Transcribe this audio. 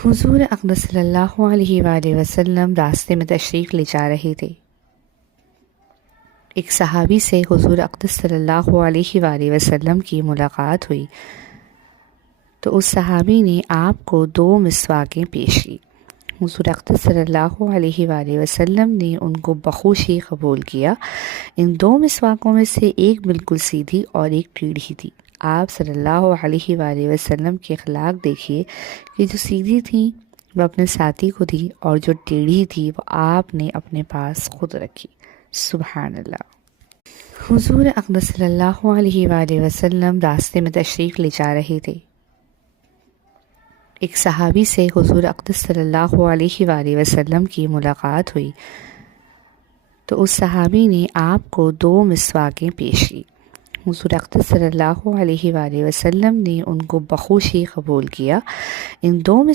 حضور اقدس صلی اللہ علیہ وآلہ وسلم راستے میں تشریف لے جا رہے تھے۔ ایک صحابی سے حضور اقدس صلی اللہ علیہ وآلہ وسلم کی ملاقات ہوئی تو اس صحابی نے آپ کو 2 مسواکیں پیش کی۔ حضور اقدس صلی اللہ علیہ وآلہ وسلم نے ان کو بخوشی قبول کیا۔ ان 2 مسواکوں میں سے ایک بالکل سیدھی اور ایک ٹیڑھی تھی۔ آپ صلی اللہ علیہ وآلہ وسلم کے اخلاق دیکھیے کہ جو سیدھی تھی وہ اپنے ساتھی کو دی اور جو ٹیڑھی تھی وہ آپ نے اپنے پاس خود رکھی۔ سبحان اللہ۔ حضور اقدس صلی اللہ علیہ وآلہ وسلم راستے میں تشریف لے جا رہے تھے۔ ایک صحابی سے حضور اقدس صلی اللہ علیہ وآلہ وسلم کی ملاقات ہوئی تو اس صحابی نے آپ کو 2 مسواکیں پیش کی۔ حضور اقدس صلی اللہ علیہ وآلہ وسلم نے ان کو بخوشی قبول کیا۔ ان 2